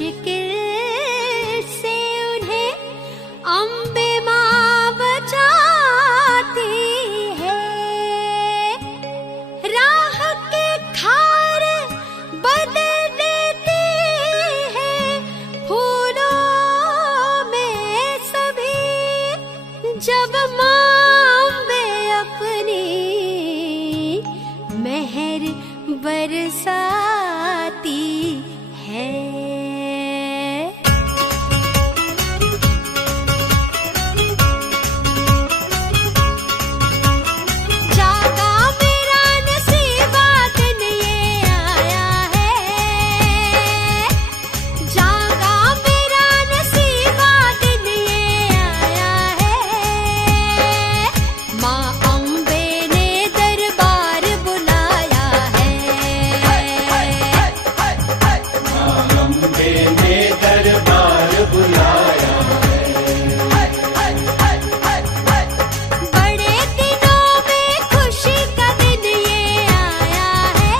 मुश्किल से उन्हें अम्बे माँ बचाती है। राह के खार बदल देती है फूलों में सभी। जब माँ अम्बे अपनी मेहर बरसाती है। जागा मेरा नसीबा दिन ये आया है। जागा मेरा नसीबा दिन ये आया है। माँ अम्बे ने दरबार बुलाया है। अम्बे ने दरबार बुलाया बड़े दिनों में खुशी का दिन ये आया है।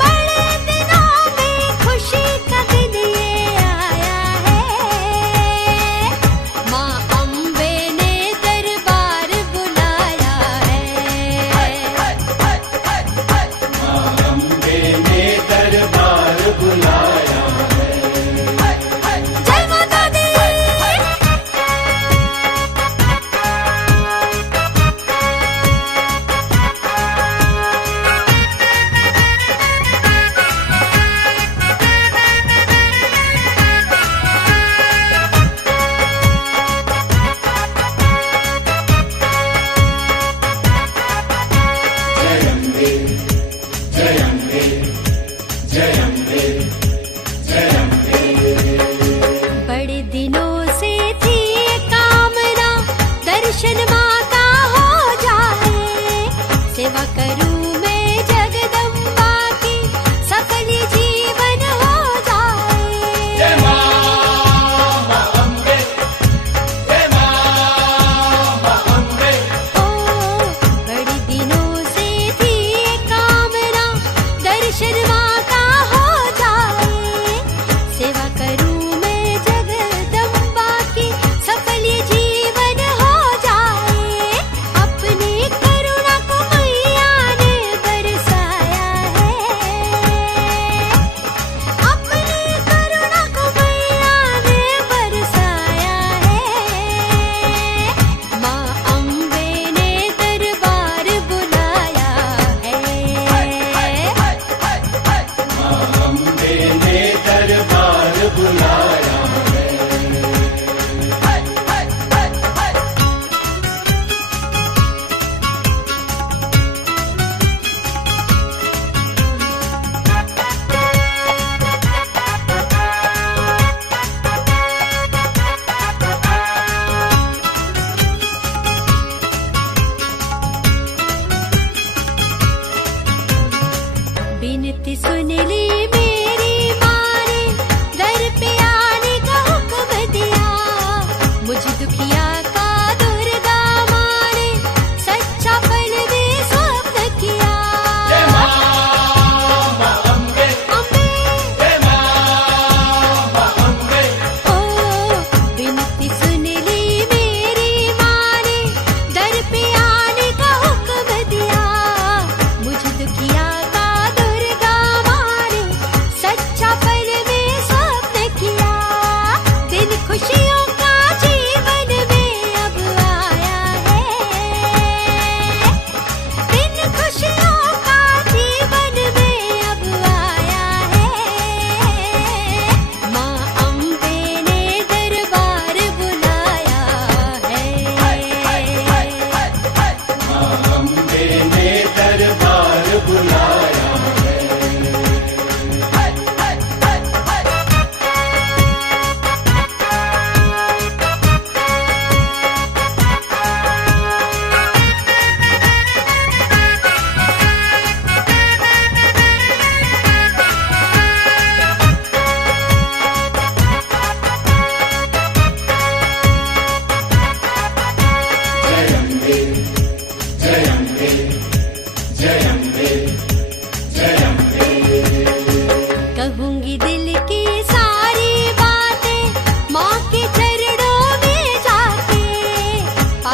बड़े दिनों में खुशी का दिन ये आया है। माँ अम्बे ने दरबार बुलाया है। अम्बे ने दरबार बुलाया जय माता दी। जय अम्बे जय अम्बे जय अम्बे जय अम्बे। बड़े दिनों से थी ये कामना दर्शन माँ का हो जाए। सेवा करूँ मैं जगदम्बा की सफल जीवन हो जाए। जय माँ अम्बे जय माँ अम्बे। ओ बड़े दिनों से थी ये कामना दर्शन माँ का हो जाए। सेवा करूँ मैं जगदम्बा की सफल जीवन हो जाए।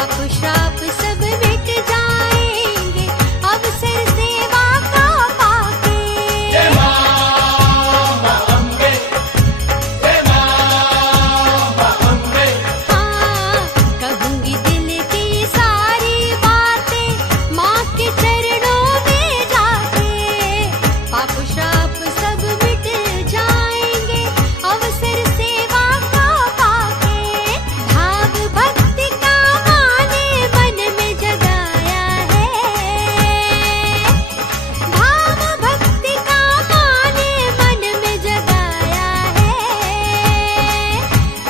पाप श्राप सब मिट जाएंगे अवसर सेवा का पाके। जय मां अम्बे, जय मां अम्बे। हाँ, कहूंगी दिल की सारी बातें माँ के चरणों में जाके। पाप श्राप सब मिट जाएंगे अवसर सेवा का पाके। भाव भक्ति का माने मन में जगाया है। भाव भक्ति का माने मन में जगाया है।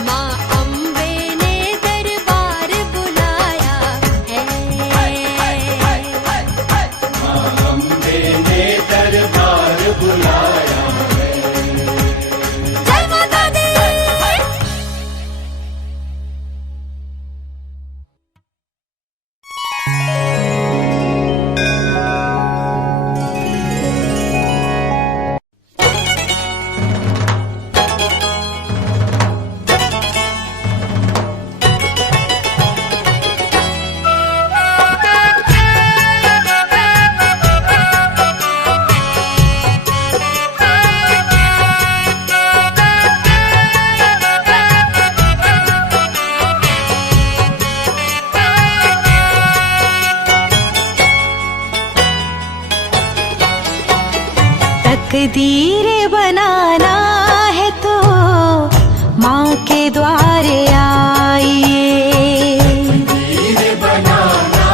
माँ अम्बे ने दरबार बुलाया है। मां अम्बे ने दरबार बुलाया है। जय माता दी। तकदीर बनाना है तो माँ के द्वारे आइए। तकदीर बनाना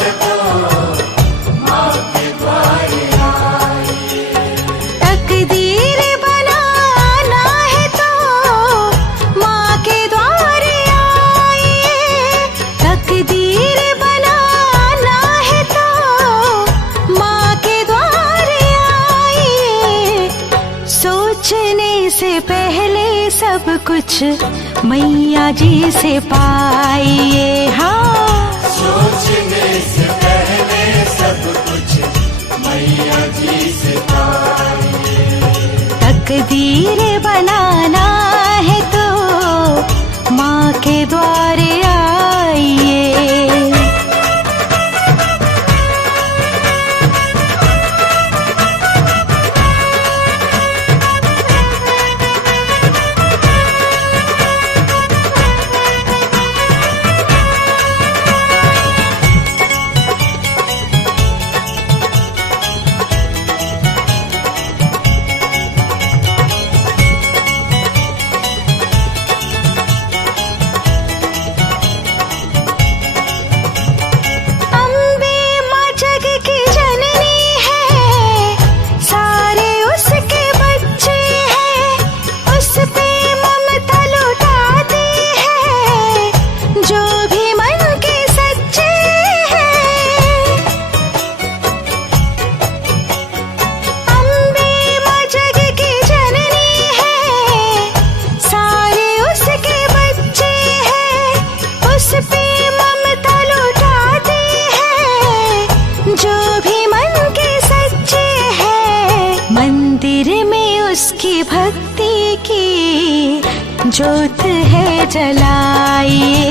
है तो मां के द्वारे आइए। तकदीर बनाना है तो माँ के द्वारे आइए। तकदीर बनाना है तो माँ के द्वारे आइए। सोचने से पहले सब कुछ मैया जी से पाइए। हाँ, सोचने से पहले सब कुछ मैया जी से पाइए। तकदीर बनाना है तो माँ के द्वारे आइए। अम्बे माँ जग की जननी है, सारे उसके बच्चे हैं। उस पे ममता लुटाती है जो भी मन के सच्चे हैं। अम्बे माँ जग की जननी है, सारे उसके बच्चे हैं। उस पे ममता लुटाती है जो भी मन के सच्चे हैं। मंदिर में उसकी भक्ति की ज्योत है जलाइए।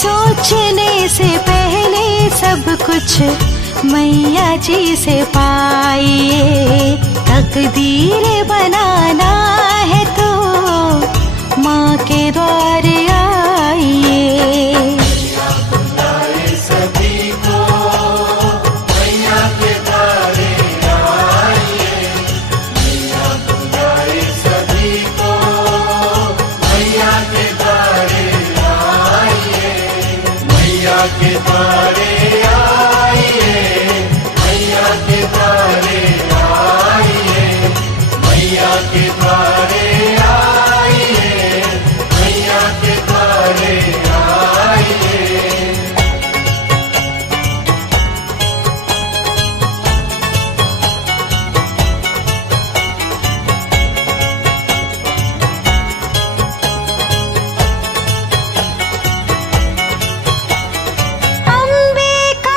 सोचने से पहले सब कुछ मैया जी से पाइए। तकदीर बनाना है तो माँ के द्वारे आइए। बुलाए सभी को मैया के द्वारे आइए। मैया बुलाए सभी को मैया के द्वारे आइए। मैया के द्वारे आइए। मैया के द्वारे आइए। मैया के द्वारे आइए। मैया के द्वारे आइए। अम्बे का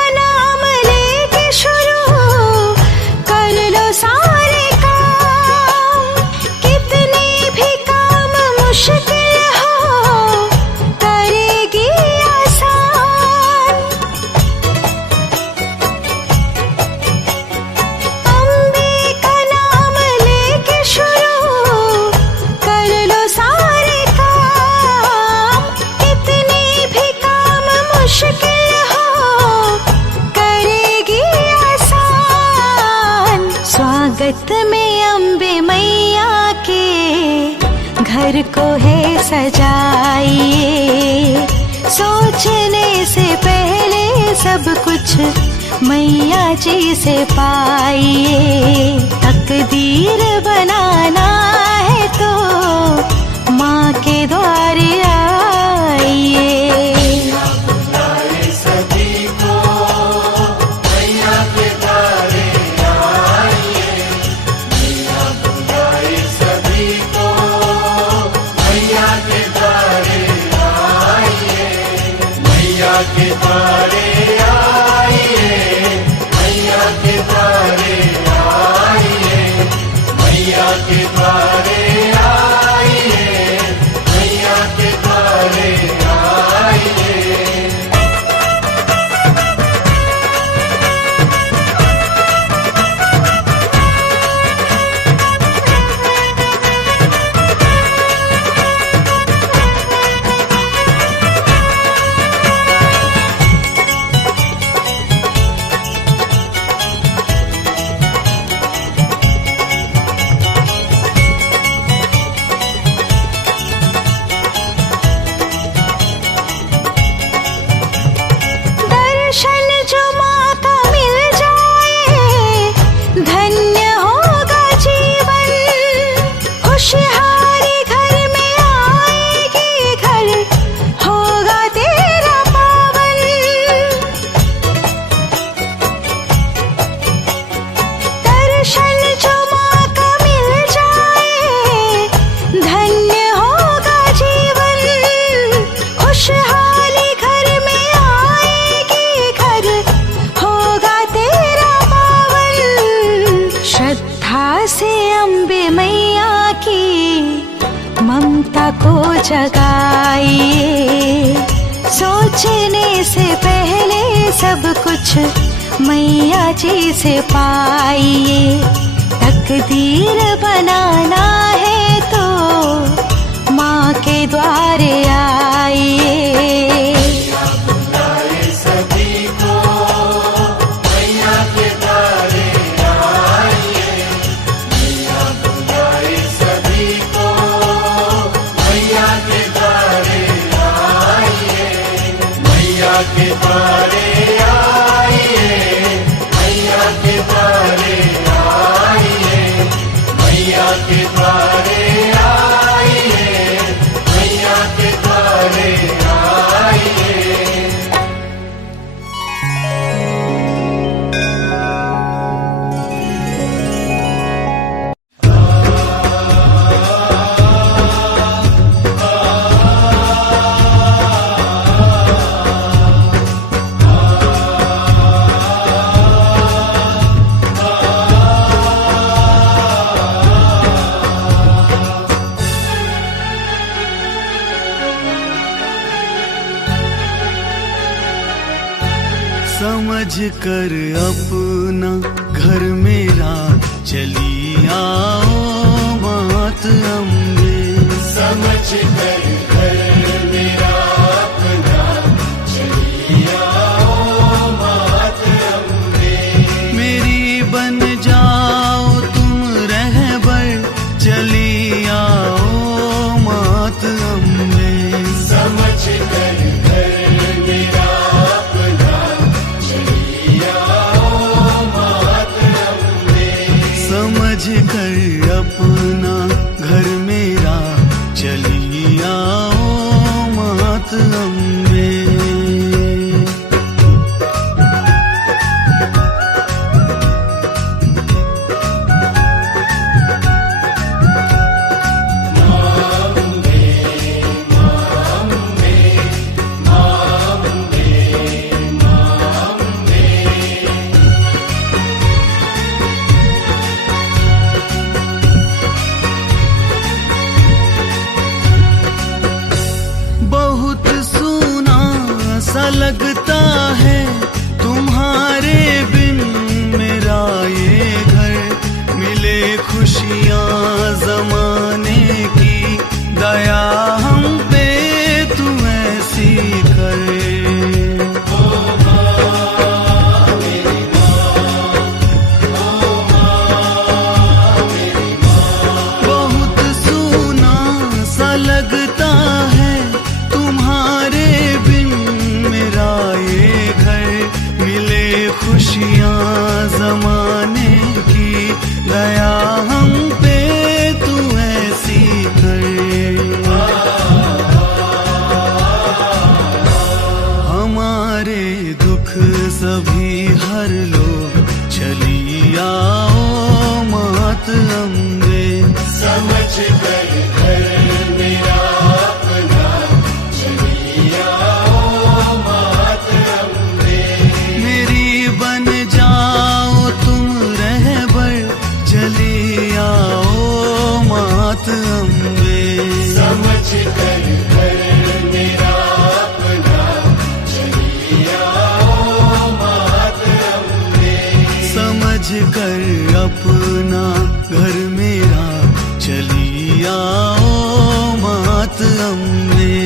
सजाइए। सोचने से पहले सब कुछ मैया जी से पाइए। तकदीर बनाना है तो माँ के द्वारे आइए। बुलाए सभी को मैया के द्वारे आइए। मैया बुलाए सभी को मैया के द्वारे आइए। मैया के द्वारे आइए। मैया के द्वारे आइए। मैया के द्वारे आइए। मैया के द्वारे आइए। दर्शन जो माँ का मिल जाए धन्य होगा जीवन। खुशहाली घर में आएगी, घर होगा तेरा पावन। दर्शन जो माँ का मिल जाए धन्य होगा जीवन। खुशहाली घर में आएगी, घर होगा तेरा पावन। श्रद्धा से अम्बे मैया की ममता को जगाइए। सोचने से पहले सब कुछ मैया जी से पाइए। तकदीर बनाना है तो माँ के द्वारे आइए। बुलाए सभी को मैया के द्वारे आइए। मैया बुलाए सभी को मैया के द्वारे आइए। मैया के द्वारे आइए। मैया के द्वारे आइए। मैया के द्वारे आइए। मैया के द्वारे आइए। समझ कर अपना घर मेरा चली आओ मात अम्बे। समझ कर घर मेरा अपना चली आओ मात अम्बे। मेरी बन जाओ तुम रहबर चली आओ मात अम्बे। समझ कर घर मेरा अपना चली आओ मात अम्बे। समझ कर अपना घर मेरा चली आओ मात अम्बे। बहुत सूना सा लगता है तुम्हारे बिन मेरा ये घर। मिले खुशियाँ जमाने की दया हम पे तू ऐसी करे। बहुत सूना सा लगता अपना घर मेरा, चली आओ मात अम्बे।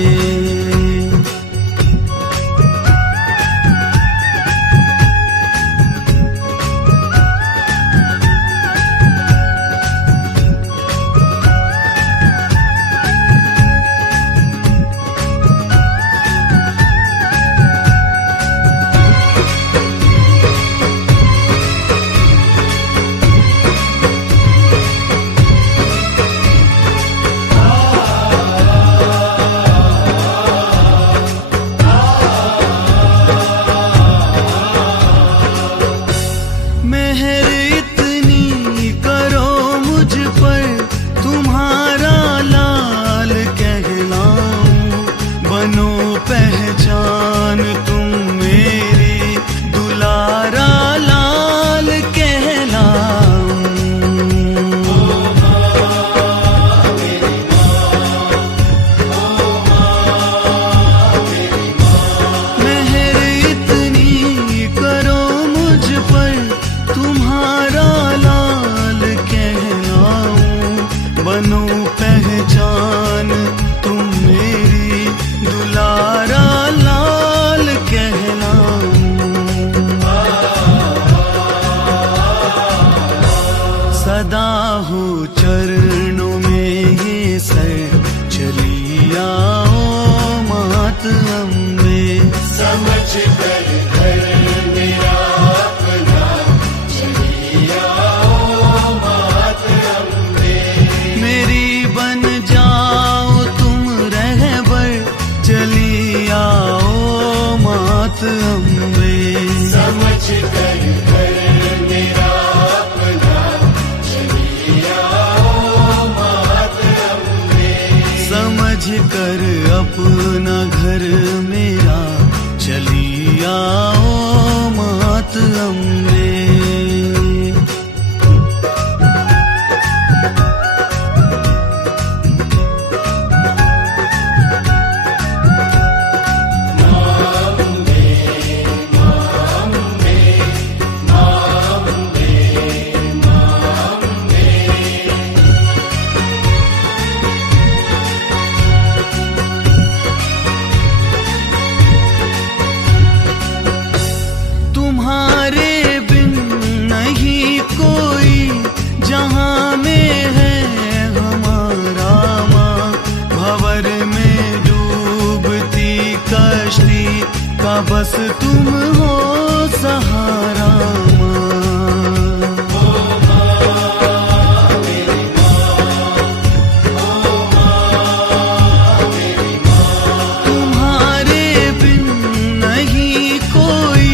सदा हो चरणों में ये सर, चली आओ मात अम्बे। समझ कर घर मेरा अपना, चली आओ मात अम्बे। मेरी बन जाओ तुम रहबर, चली आओ मात अम्बे। समझ कर घर मेरा अपना, चली आओ मात अम्बे। समझ कर अपना घर मेरा, चली आओ मात अम्बे। तुम्हारे बिन नहीं कोई जहां में है हमारा माँ। भंवर में डूबती कश्ती का बस तुम हो सहारा माँ। तुम्हारे बिन नहीं कोई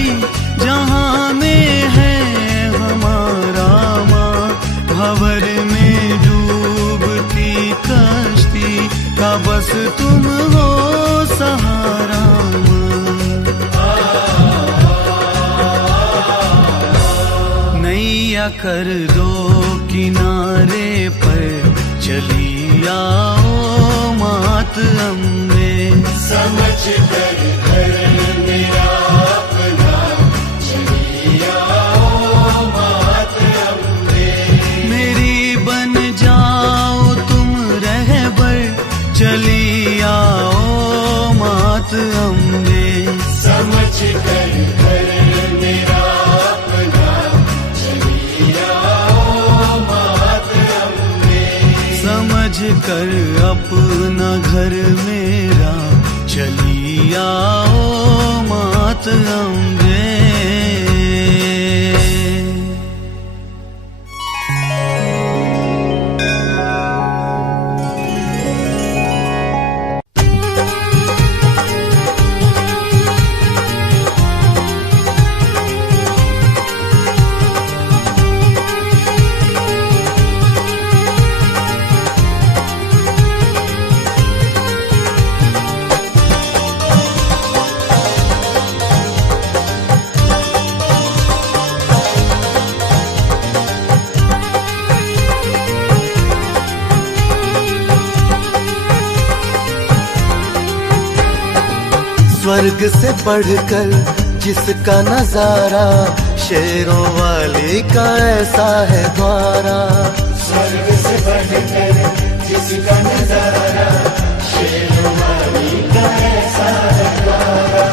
जहां में है हमारा माँ। भंवर में डूबती कश्ती का बस तुम हो सहारा माँ। नैया कर दो किनारे पर, चली आओ मात अम्बे। समझ कर घर मेरा अपना, चली आओ मात अम्बे। मेरी बन जाओ तुम रहबर, चली आओ मात अम्बे। समझ कर घर मेरा अपना, चली आओ मात अम्बे। समझ कर अपना घर मेरा, चली आओ मात अम्बे। स्वर्ग से बढ़कर जिसका नजारा शेरों वाली का ऐसा है द्वारा। स्वर्ग से बढ़कर जिसका नजारा, शेरों वाली का ऐसा है द्वारा।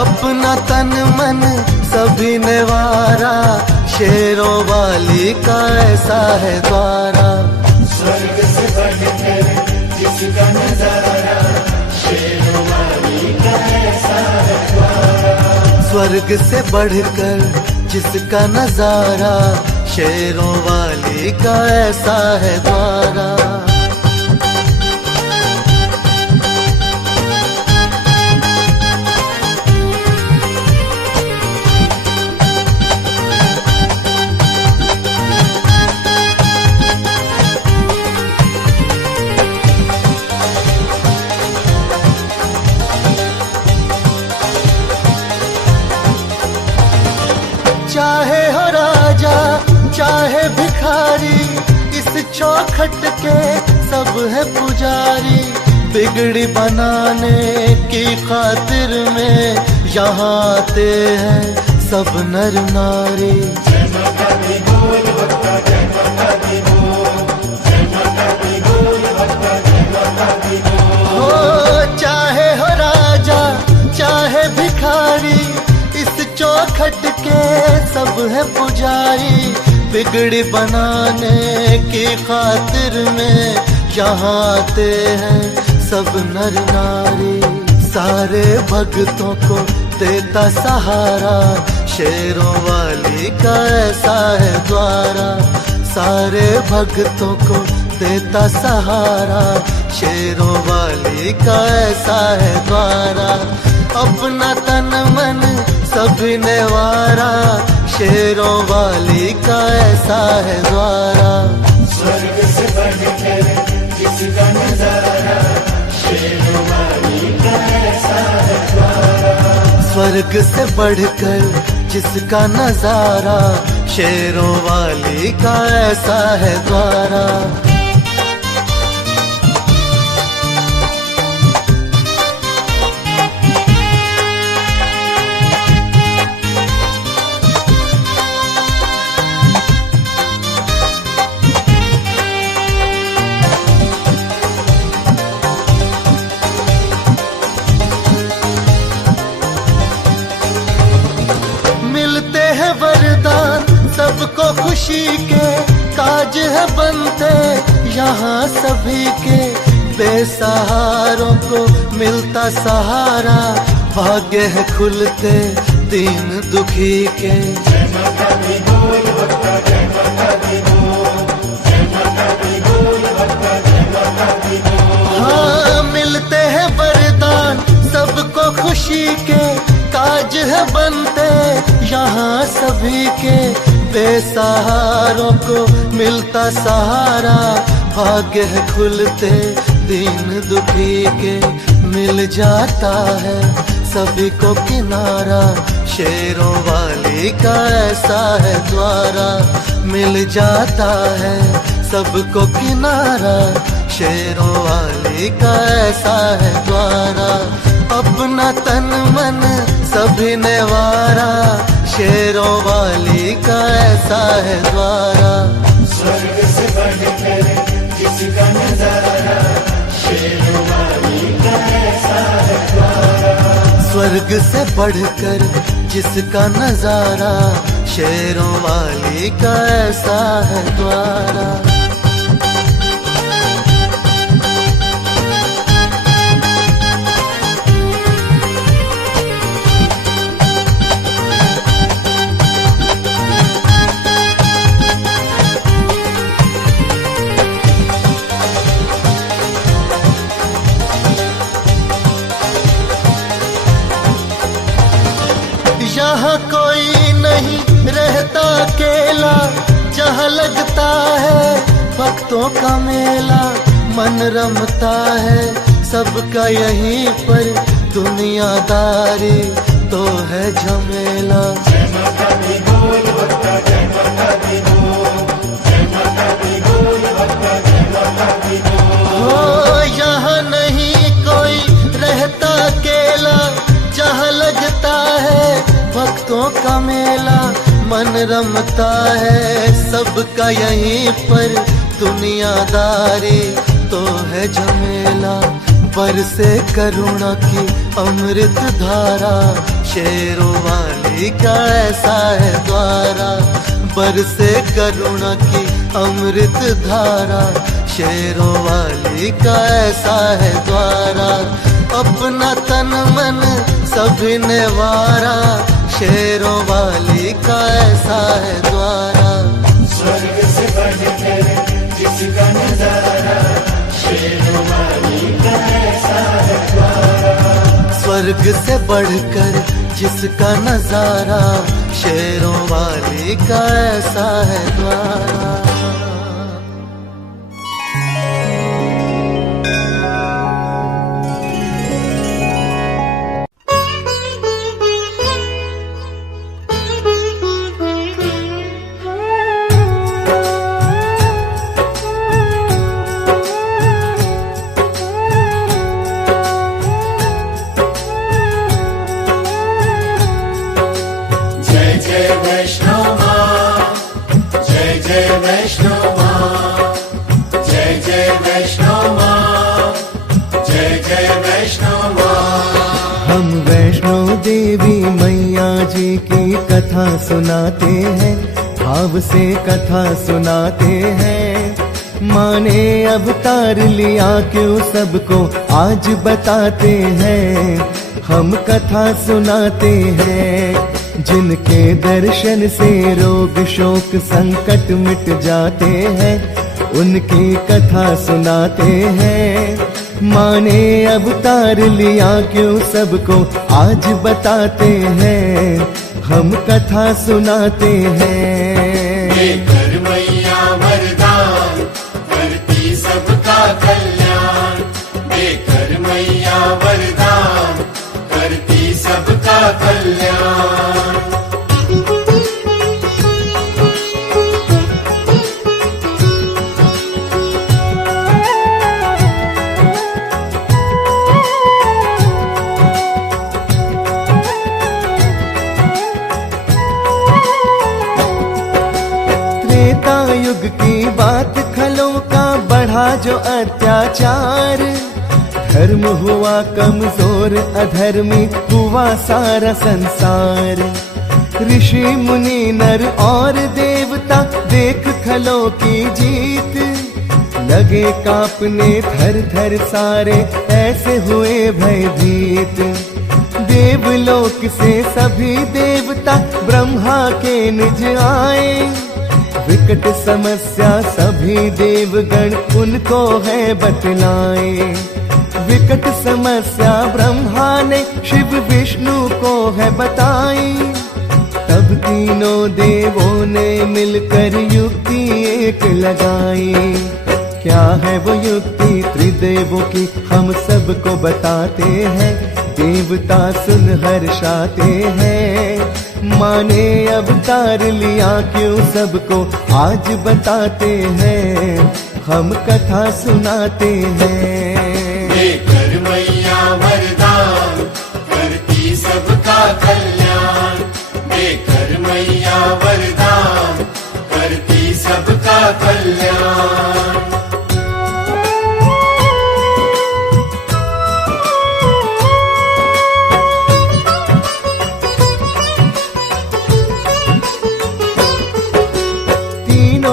अपना तन मन सभी ने वारा, शेरों वाली का ऐसा है द्वारा। स्वर्ग से बढ़कर जिसका नजारा, शेरों वाली का ऐसा है द्वारा। स्वर्ग से बढ़कर जिसका नजारा, शेरों वाली का ऐसा है द्वारा। चाहे हो राजा चाहे भिखारी, इस चौखट के सब है पुजारी। बिगड़ी बनाने की खातिर में यहाँ आते हैं सब नर नारी। जय माता दी बोल भक्ता, जय माता दी बोल, जय माता दी बोल भक्ता, जय माता दी बोल। हो चाहे हो राजा चाहे भिखारी, इस चौखट के सब है पुजारी। बिगड़ी बनाने की खातिर में यहाँ आते हैं सब नर नारी। सारे भक्तों को देता सहारा, शेरों वाली का ऐसा है द्वारा। सारे भक्तों को देता सहारा, शेरों वाली का ऐसा है द्वारा। अपना तन मन सभी ने वारा, शेरों वाली का ऐसा है द्वारा। स्वर्ग से बढ़कर जिसका नजारा, शेरों वाली का ऐसा है द्वारा। स्वर्ग से बढ़कर जिसका नजारा, शेरों वाली का ऐसा है द्वारा। सबको खुशी के काज है बनते यहाँ सभी के। बेसहारों को मिलता सहारा, भाग्य है खुलते दीन दुखी के। जय माता दी बोल भक्ता, जय माता दी बोल, जय माता दी बोल भक्ता, जय माता दी बोल। हाँ मिलते हैं वरदान सबको खुशी के, काज है बनते यहाँ सभी के। बेसहारों को मिलता सहारा, भाग्य है खुलते दीन दुखी के। मिल जाता है सभी को किनारा, शेरों वाली का ऐसा है द्वारा। मिल जाता है सबको किनारा, शेरों वाली का ऐसा है द्वारा। अपना तन मन सभी ने वारा, शेरों वाली का ऐसा है द्वारा। स्वर्ग से बढ़कर जिसका नजारा, शेरों वाली का ऐसा है द्वारा। स्वर्ग से बढ़कर जिसका नजारा, शेरों वाली का ऐसा है द्वारा। यहाँ कोई नहीं रहता अकेला, जहाँ लगता है भक्तों का मेला। मन रमता है सबका यहीं पर, दुनियादारी तो है झमेला। जय माता दी बोल भक्ता, जय माता दी बोल, जय माता दी बोल भक्ता, जय माता दी बोल। हो यहाँ नहीं कोई रहता अकेला, जहाँ लगता है भक्तों का मेला। मन रमता है सबका यहीं पर, दुनियादारी तो है झमेला। बरसे करुणा की अमृत धारा, शेरों वाली का ऐसा है द्वारा। बरसे करुणा की अमृत धारा, शेरों वाली का ऐसा है द्वारा। अपना तन मन सभी ने वारा, शेरों वाली का ऐसा है द्वारा। स्वर्ग से बढ़कर जिसका नजारा, शेरों वाली का ऐसा है द्वारा। स्वर्ग से बढ़कर जिसका नजारा, शेरों वाली का ऐसा है द्वारा। देवी मैया जी की कथा सुनाते हैं, भाव से कथा सुनाते हैं। माँ ने अवतार लिया क्यों सबको आज बताते हैं, हम कथा सुनाते हैं। जिनके दर्शन से रोग शोक संकट मिट जाते हैं, उनकी कथा सुनाते हैं। माँ ने अवतार लिया क्यों सबको आज बताते हैं, हम कथा सुनाते हैं। देकर मैया वरदान करती सबका कल्याण, देकर मैया वरदान करती सबका कल्याण। युग की बात खलों का बढ़ा जो अत्याचार, धर्म हुआ कमजोर अधर्मी हुआ सारा संसार। ऋषि मुनि नर और देवता देख खलों की जीत, लगे कांपने थर थर सारे ऐसे हुए भयभीत। देवलोक से सभी देवता ब्रह्मा के निज आए, विकट समस्या सभी देवगण उनको है बतलाए। विकट समस्या ब्रह्मा ने शिव विष्णु को है बताई, तब तीनों देवों ने मिलकर युक्ति एक लगाई। क्या है वो युक्ति त्रिदेवों की, हम सबको बताते हैं, देवता सुन हर्षाते हैं। माँ ने अवतार लिया क्यों सबको आज बताते हैं, हम कथा सुनाते हैं। देकर मैया वरदान करती सबका कल्याण, देकर मैया वरदान करती सबका कल्याण।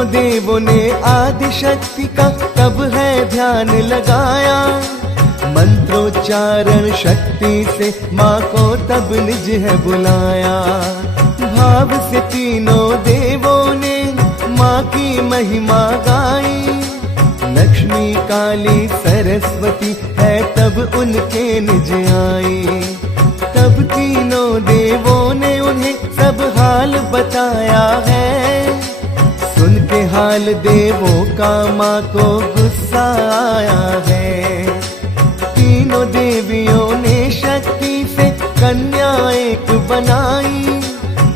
देवों ने आदि शक्ति का तब है ध्यान लगाया, मंत्रोच्चारण शक्ति से माँ को तब निज है बुलाया। भाव से तीनों देवों ने माँ की महिमा गाई, लक्ष्मी काली सरस्वती है तब उनके निज आई। तब तीनों देवों ने उन्हें सब हाल बताया है, सुन के हाल देवों का माँ को गुस्सा आया है। तीनों देवियों ने शक्ति से कन्या एक बनाई,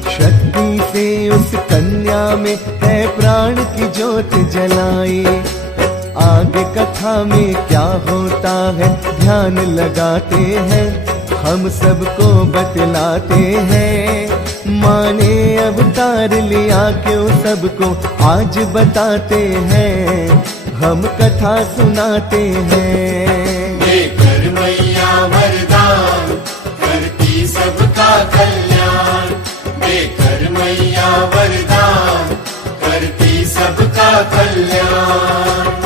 शक्ति से उस कन्या में है प्राण की ज्योत जलाई। आगे कथा में क्या होता है ध्यान लगाते हैं, हम सबको बतलाते हैं। माँ ने अवतार लिया क्यों सबको आज बताते हैं, हम कथा सुनाते हैं। देकर मैया वरदान करती सबका कल्याण, देकर मैया वरदान करती सबका कल्याण।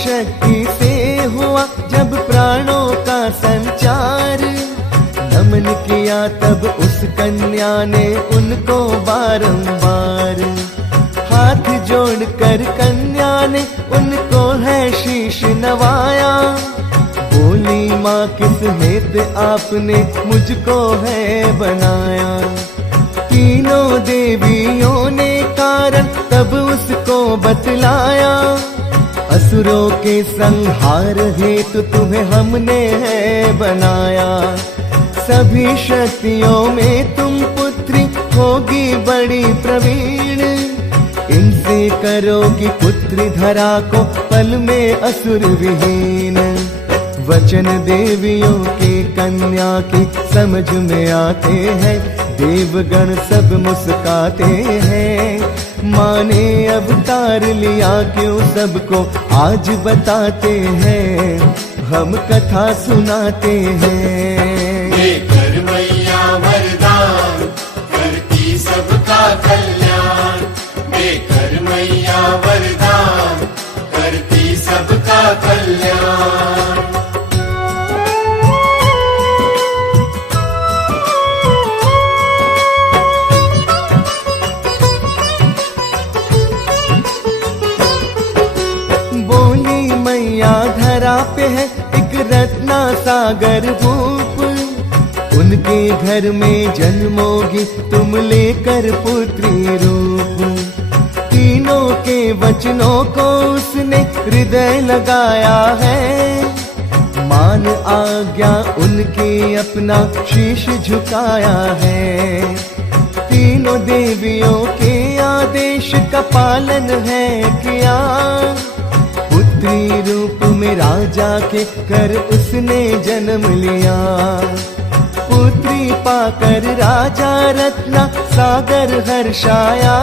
शक्ति से हुआ जब प्राणों का संचार, नमन किया तब उस कन्या ने उनको बारंबार। हाथ जोड़कर कन्या ने उनको है शीश नवाया, बोली माँ किस हेत आपने मुझको है बनाया। तीनों देवियों ने कारण तब उसको बतलाया, असुरों के संहार हेतु तुम्हें हमने है बनाया। सभी शक्तियों में तुम पुत्री होगी बड़ी प्रवीण, इनसे करोगी पुत्री धरा को पल में असुर विहीन। वचन देवियों की कन्या की समझ में आते हैं, देवगण सब मुस्काते हैं। माँ ने अवतार लिया क्यों सबको आज बताते हैं, हम कथा सुनाते हैं। देकर मैया वरदान करती सबका कल्याण, देकर मैया वरदान करती सबका कल्याण। मैया धरा पे है एक रत्ना सागर रूप, उनके घर में जन्मोगी तुम लेकर पुत्री रूप। तीनों के वचनों को उसने हृदय लगाया है, मान आज्ञा उनकी अपना शीश झुकाया है। तीनों देवियों के आदेश का पालन है किया, पुत्री रूप में राजा के कर उसने जन्म लिया। पुत्री पाकर राजा रत्ना सागर हर्षाया,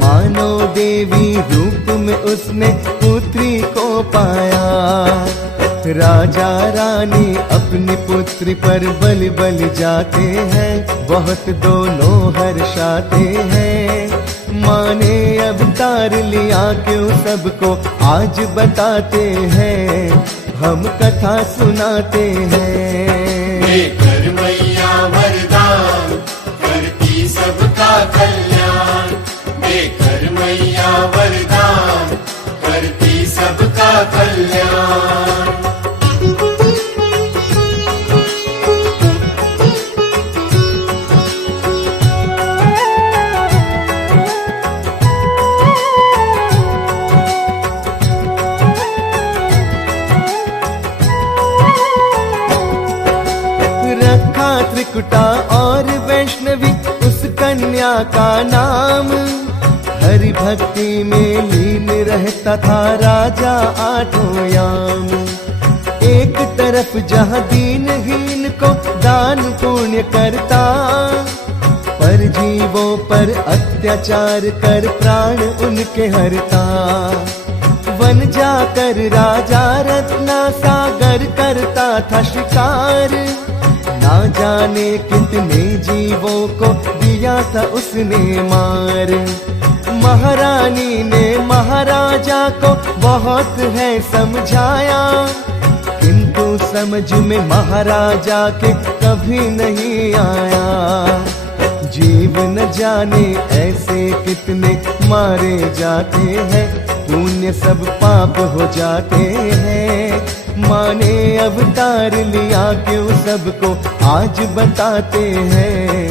मानो देवी रूप में उसने पुत्री को पाया। राजा रानी अपनी पुत्री पर बलि बलि जाते हैं, बहुत दोनों हर्षाते हैं। माँ ने अवतार लिया क्यों सबको आज बताते हैं, हम कथा सुनाते हैं। देकर मैया वरदान करती सबका कल्याण, देकर मैया वरदान करती सबका कल्याण। त्रिकुटा और वैष्णवी उस कन्या का नाम, हरि भक्ति में लीन रहता था राजा आठों याम। एक तरफ जहाँ दीनहीन को दान पुण्य करता, पर जीवों पर अत्याचार कर प्राण उनके हरता। वन जाकर राजा रत्ना सागर करता था शिकार, ना जाने कितने जीवों को दिया था उसने मार। महारानी ने महाराजा को बहुत है समझाया, किंतु समझ में महाराजा के कभी नहीं आया। जीव न जाने ऐसे कितने मारे जाते हैं, पुण्य सब पाप हो जाते हैं। माँ ने अवतार लिया क्यों सबको आज बताते हैं,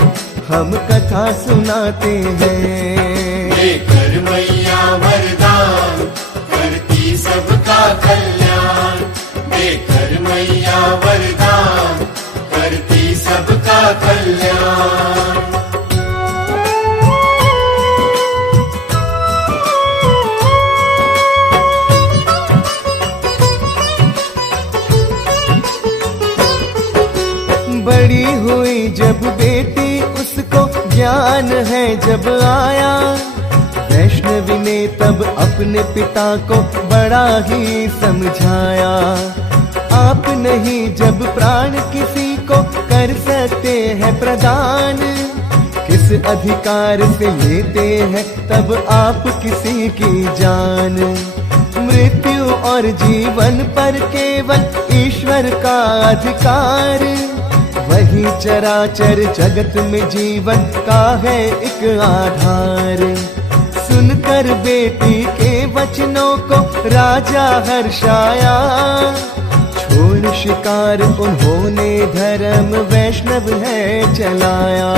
हम कथा सुनाते हैं। देकर मैया वरदान करती सबका कल्याण, देकर मैया वरदान बड़ी हुई जब बेटी उसको ज्ञान है जब आया, वैष्णवी ने तब अपने पिता को बड़ा ही समझाया। आप नहीं जब प्राण किसी को कर सकते हैं प्रदान, किस अधिकार से लेते हैं तब आप किसी की जान। मृत्यु और जीवन पर केवल ईश्वर का अधिकार, वही चराचर जगत में जीवन का है एक आधार। सुनकर बेटी के वचनों को राजा हर्षाया, छोड़ शिकार उन्होंने धर्म वैष्णव है चलाया।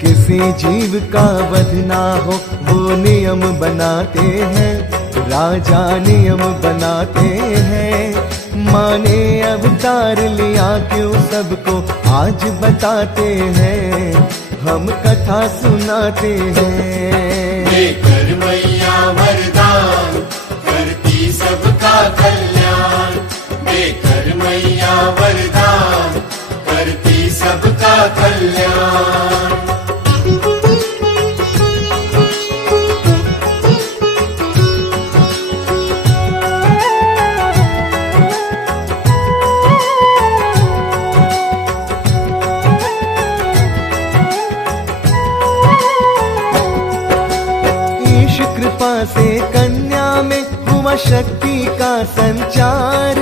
किसी जीव का वध ना हो वो नियम बनाते हैं, राजा नियम बनाते हैं। माने अवतार लिया क्यों सबको आज बताते हैं, हम कथा सुनाते हैं। देकर मैया वरदान करती सबका कल्याण, देकर मैया वरदान करती सबका कल्याण। से कन्या में हुआ शक्ति का संचार,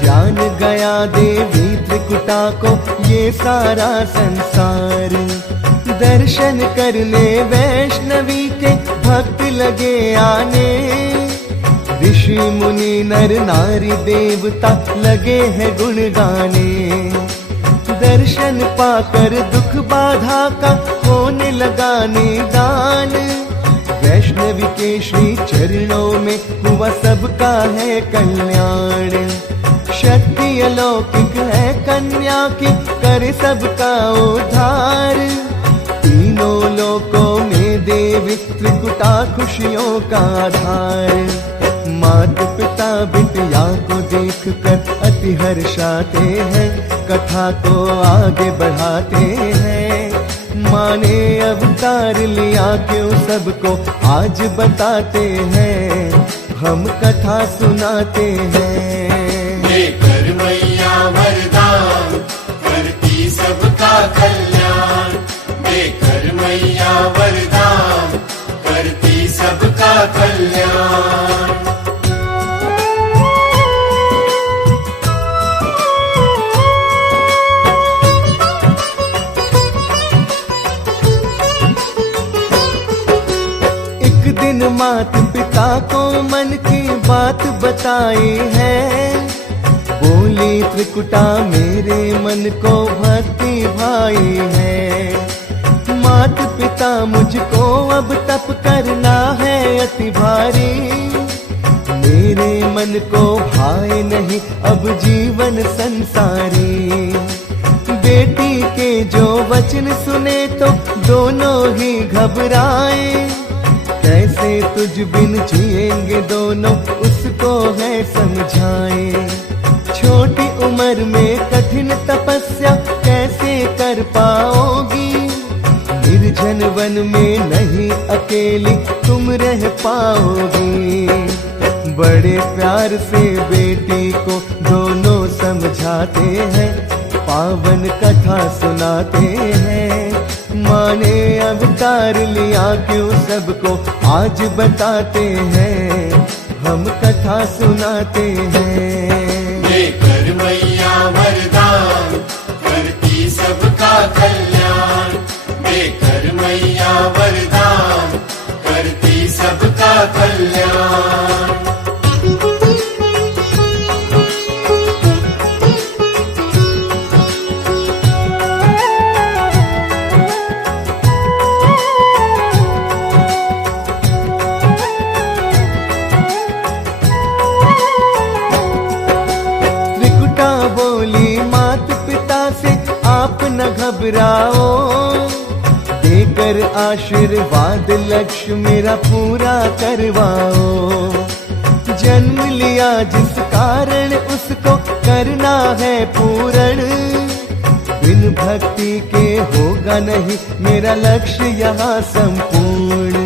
जान गया देवी त्रिकुटा को ये सारा संसार। दर्शन करने वैष्णवी के भक्त लगे आने, ऋषि मुनि नर नारी देवता लगे हैं गुण गाने। दर्शन पाकर दुख बाधा का होने लगा निदान, वैष्णवी के श्री चरणों में हुआ सबका है कल्याण। शक्ति अलौकिक है कन्या की करे सबका उद्धार, तीनों लोकों में देवी त्रिकुटा खुशियों का आधार। माता पिता बिटिया को देखकर अति हर्षाते हैं, कथा को आगे बढ़ाते हैं। माने अवतार लिया क्यों सबको आज बताते हैं, हम कथा सुनाते हैं। देकर मैया वरदान करती सबका कल्याण, देकर मैया वरदान करती सबका कल्याण। माता पिता को मन की बात बताई है, बोली त्रिकुटा मेरे मन को भक्ति भाई है। माता पिता मुझको अब तप करना है अति भारी, मेरे मन को भाए नहीं अब जीवन संसारी। बेटी के जो वचन सुने तो दोनों ही घबराए, कैसे तुझ बिन जिएंगे दोनों उसको है समझाए। छोटी उम्र में कठिन तपस्या कैसे कर पाओगी, निर्जन वन में नहीं अकेली तुम रह पाओगी। बड़े प्यार से बेटी को दोनों समझाते हैं, पावन कथा सुनाते हैं। माने अवतार लिया क्यों सबको आज बताते हैं, हम कथा सुनाते हैं। देकर मैया वरदान करती सबका कल्याण, देकर मैया वरदान करती सबका कल्याण। घबराओ, देकर आशीर्वाद लक्ष्य मेरा पूरा करवाओ। जन्म लिया जिस कारण उसको करना है पूर्ण, बिन भक्ति के होगा नहीं मेरा लक्ष्य यहाँ संपूर्ण।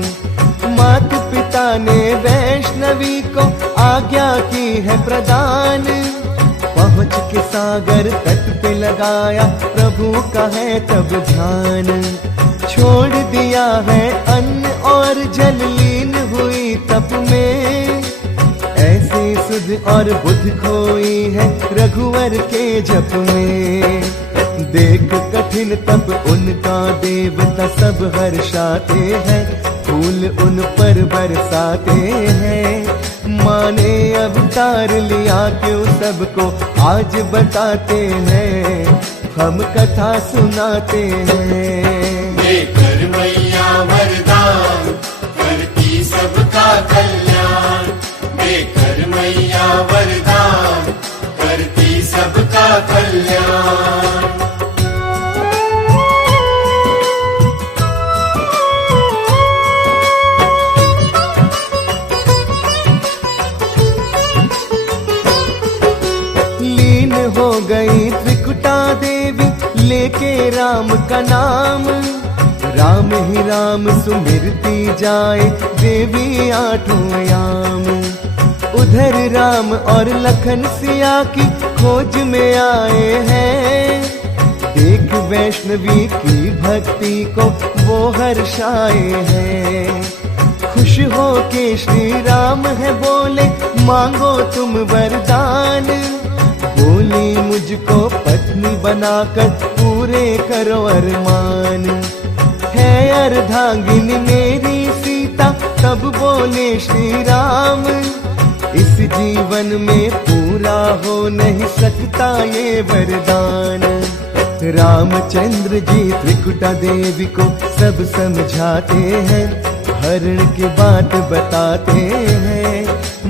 माता पिता ने वैष्णवी को आज्ञा की है प्रदान, पहुँच के सागर तट पे लगाया प्रभु का है तब ध्यान। छोड़ दिया है अन्न और जल, लीन हुई तप में, ऐसी सुध और बुद्धि खोई है रघुवर के जप में। देख कठिन तप उनका देवता सब हर्षाते हैं, फूल उन पर बरसाते हैं। माने अवतार लिया क्यों सबको आज बताते हैं, हम कथा सुनाते हैं। देकर मैया वरदान करती सबका कल्याण, देकर मैया वरदान करती सबका कल्याण। लीन हो गई त्रिकुटा देवी लेके राम का नाम, राम ही राम सुमिरती जाए देवी आठों याम। उधर राम और लखन सिया की खोज में आए हैं, देख वैष्णवी की भक्ति को वो हर्षाए हैं। खुश हो के श्री राम है बोले मांगो तुम वरदान, बोली मुझको पत्नी बनाकर पूरे करो अरमान। है अर्धांगिनी मेरी सीता तब बोले श्री राम, इस जीवन में पूरा हो नहीं सकता ये वरदान। रामचंद्र जी त्रिकुटा देवी को सब समझाते हैं, हरण की बात बताते हैं।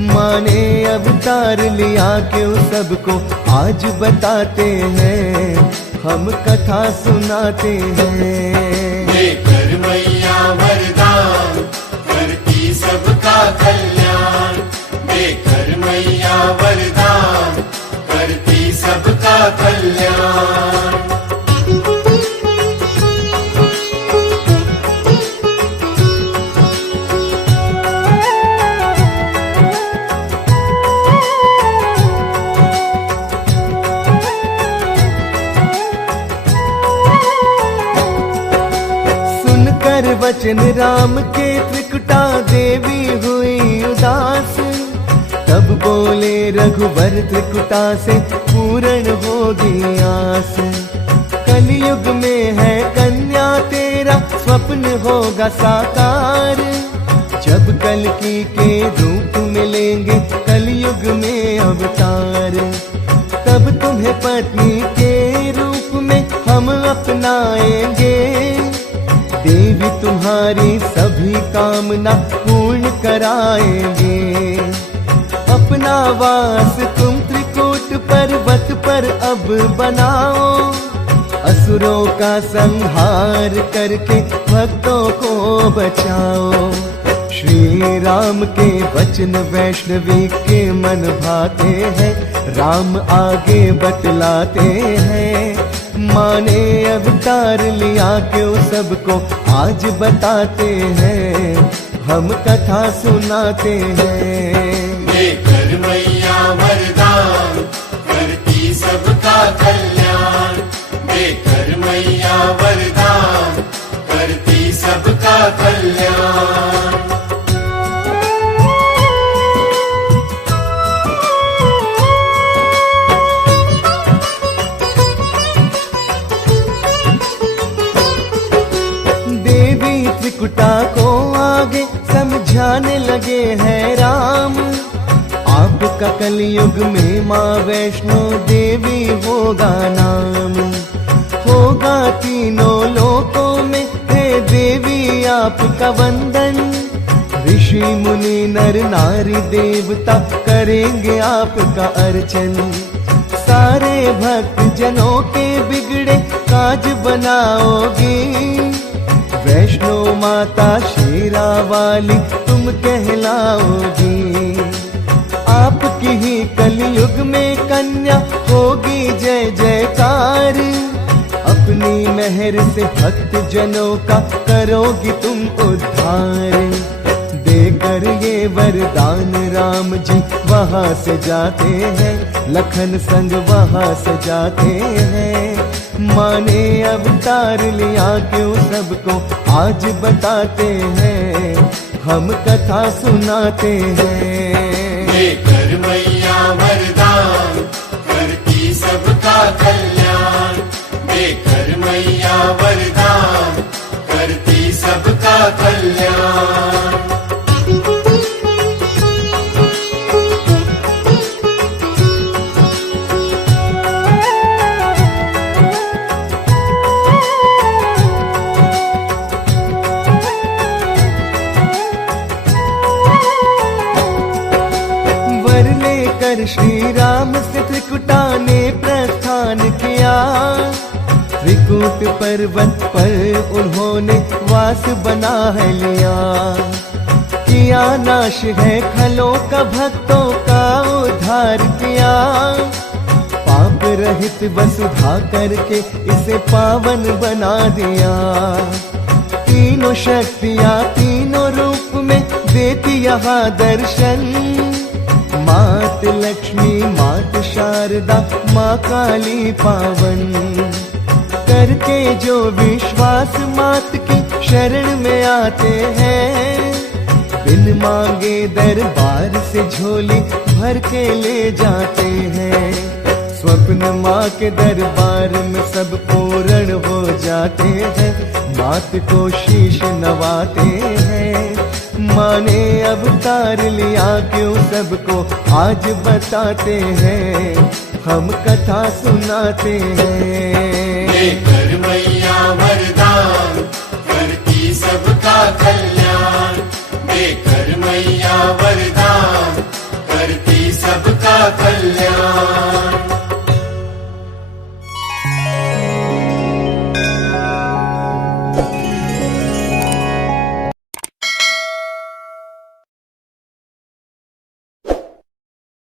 माने अवतार लिया क्यों सबको आज बताते हैं, हम कथा सुनाते हैं। देकर मैया वरदान करती सबका कल्याण, देकर मैया वरदान करती सबका कल्याण। वचन राम के त्रिकुटा देवी हुई उदास, तब बोले रघुवर त्रिकुटा से पूर्ण होगी आस। कलयुग में है कन्या तेरा स्वप्न होगा साकार, जब कल्कि के रूप में लेंगे कलयुग में अवतार। तब तुम्हें पत्नी के रूप में हम अपनाएंगे, देवी तुम्हारी सभी कामना पूर्ण कराएंगे। अपना वास तुम त्रिकूट पर्वत पर अब बनाओ, असुरों का संहार करके भक्तों को बचाओ। श्री राम के वचन वैष्णवी के मन भाते हैं, राम आगे बतलाते हैं। माने अवतार लिया क्यों सबको आज बताते हैं, हम कथा सुनाते हैं। देकर मैया वरदान करती सबका कल्याण, देकर मैया वरदान करती सबका कल्याण। त्रिकुटा को आगे समझाने लगे हैं राम, आपका कलयुग में माँ वैष्णो देवी होगा नाम। होगा तीनों लोकों में है देवी आपका वंदन, ऋषि मुनि नर नारी देवता करेंगे आपका अर्चन। सारे भक्त जनों के बिगड़े काज बनाओगी, वैष्णो माता शेरा वाली तुम कहलाओगी। आपकी ही कलयुग में कन्या होगी जय जयकार, मेहर से भक्त जनों का करोगी तुम उद्धार। देकर ये वरदान राम जी वहाँ से जाते हैं, लखन संग वहाँ से जाते हैं। माँ ने अवतार लिया क्यों सबको आज बताते हैं, हम कथा सुनाते हैं। देकर मैया वरदान करती सबका कल्याण, देकर मैया वरदान करती सबका कल्याण। श्री राम से त्रिकुटा ने प्रस्थान किया, त्रिकूट पर्वत पर उन्होंने वास बना है लिया। किया नाश है खलों का, भक्तों का उद्धार किया। पाप रहित वसुधा करके इसे पावन बना दिया। तीनों शक्तियाँ तीनों रूप में देती यहाँ दर्शन, मात लक्ष्मी मात शारदा माँ काली पावन। करके जो विश्वास मात की शरण में आते हैं, बिन मांगे दरबार से झोली भर के ले जाते हैं। स्वप्न माँ के दरबार में सब पूर्ण हो जाते हैं, मात को शीश नवाते हैं। माँ ने अवतार लिया क्यों सबको आज बताते हैं, हम कथा सुनाते हैं। देकर मैया वरदान करती सबका कल्याण।